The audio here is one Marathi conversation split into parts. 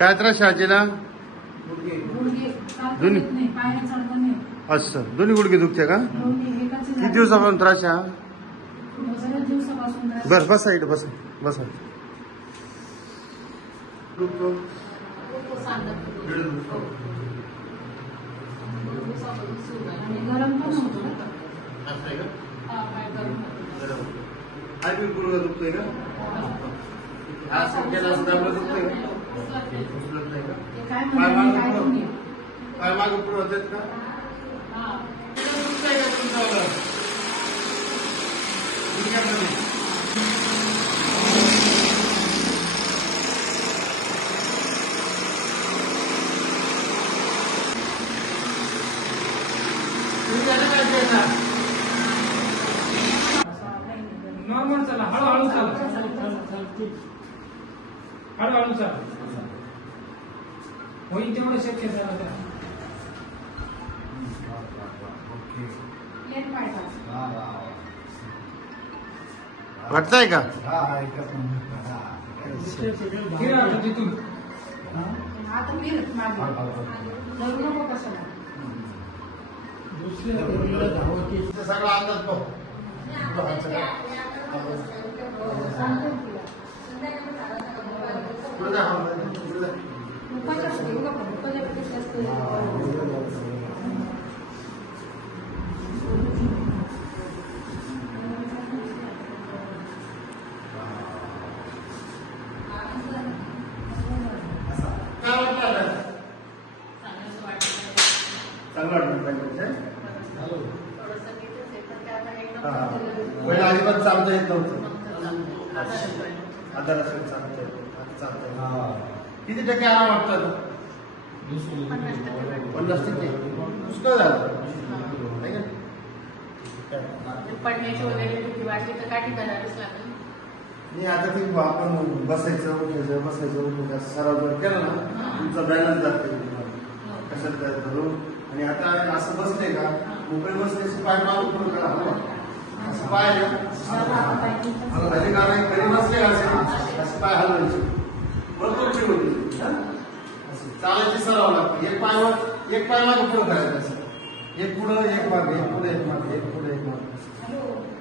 काय त्रास आहे आजीला? दोन्ही असं दोन्ही गुडघे दुखते का? किती दिवसापासून त्रास आहे? बस बसा इकडे बसा बसा. गुडघा दुखतोय का? दुखतोय का? पाय मागे पुढे होतात का? नॉर्मल चला, हळूहळू चाला, हळूहळू चाला, होईल तेवढं शक्य झालं त्या. वाटतंय का? तिथून सगळा अंदाज पाहू. पहिला अजिबात चालता येत नव्हतं. आता रस्त्यात चालतंय. किती टक्के आराम वाटतात? 50% पुष्कळ झालं. पडण्याची वगैरे भीती वाटली तर काय करायलाच लागेल. नाही आता ती आपण बसायचं उठायचं सराव जर केला ना तुमचा बॅलन्स जाते कशात काय धरून. आणि आता असं बसले का मोकळे बसण्याचे पाय मागून पुढे करा. असं पाय घरी बसले असं पाय हलवायचे भरपूर होती. चालायची सराव लागते. एक पाय मागे पुढे करायचं असं एक पुढं एक मागे एक पुढे एक मागे एक पुढे एक मागे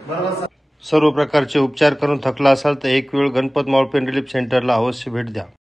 बरोबर. सर्व प्रकारचे उपचार करून थकला असाल तर एक वेळ गणपत मावळ पेन रिलीफ सेंटरला अवश्य भेट द्या.